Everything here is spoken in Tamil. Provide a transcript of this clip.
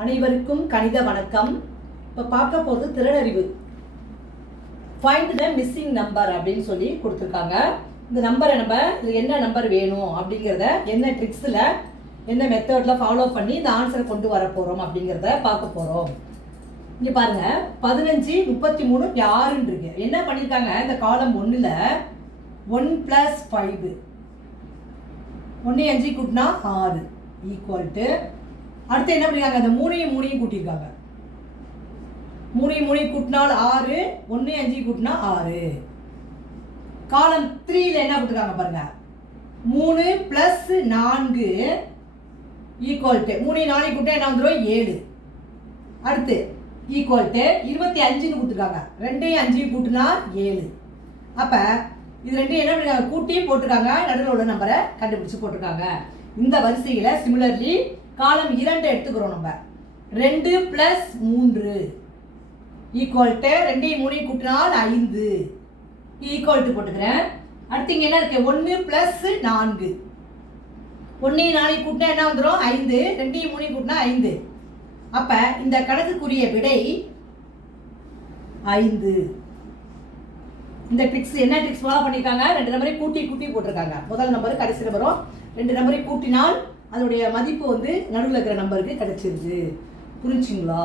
அனைவருக்கும் கணித வணக்கம். இப்போ பார்க்க போகிறது திறனறிவு. ஃபைண்ட் த மிஸ்ஸிங் நம்பர் அப்படின்னு சொல்லி கொடுத்துருக்காங்க. இந்த நம்பரை நம்ம என்ன நம்பர் வேணும் அப்படிங்கிறத என்ன ட்ரிக்ஸில் என்ன மெத்தடில் ஃபாலோ பண்ணி இந்த ஆன்சரை கொண்டு வர போகிறோம் அப்படிங்கிறத பார்க்க போகிறோம். இங்கே பாருங்கள், 15, 33, 6 இருக்கு. என்ன பண்ணியிருக்காங்க, இந்த காலம் 1ல் 1 + 5 1 5 கூட்டினா 6 ஈக்குவல் டு, அடுத்து என்ன பண்ணிருக்காங்க, அந்த 3 கூட்டியிருக்காங்க. 3 கூட்டினால் 6, 1 5 கூட்டினா 6. காலம் 3ல என்ன கொடுத்துருக்காங்க பாருங்க, 3 + 4 ஈக்குவல் டு 3 4 கூட்டினா என்ன வந்துடும் 7. அடுத்து ஈக்குவல் டு 25 கொடுத்துருக்காங்க. 2 5 கூட்டினா 7. அப்போ இது ரெண்டு என்ன பண்ணிருக்காங்க, கூட்டி போட்டிருக்காங்க, நடுவில் உள்ள நம்பரை கண்டுபிடிச்சு போட்டிருக்காங்க. இந்த வரிசையில் சிமிலர்லி காலம் 2 எடுத்துக்கிறோம். நம்ம 2 + 3 ஈக்குவல் டு 2 3 கூட்டினால் 5 ஈக்குவல் டு போட்டுக்கிறேன். அடுத்து இங்கே என்ன இருக்கு, 1 + 4 1 4 கூட்டினா என்ன வந்துடும் 5, 2 3 கூட்டினா 5. அப்போ இந்த கணக்குக்குரிய விடை 5. இந்த ட்ரிக்ஸ் என்ன ட்ரிக்ஸ் ஃபாலோ பண்ணியிருக்காங்க, 2 நம்பரை கூட்டி போட்டிருக்காங்க. முதல் நம்பர் கடைசி நம்பரும் 2 நம்பரை கூட்டினால் அதோடைய மதிப்பு வந்து நடுவில் இருக்கிற நம்பருக்கு கிடைச்சிருது. புரிஞ்சுங்களா?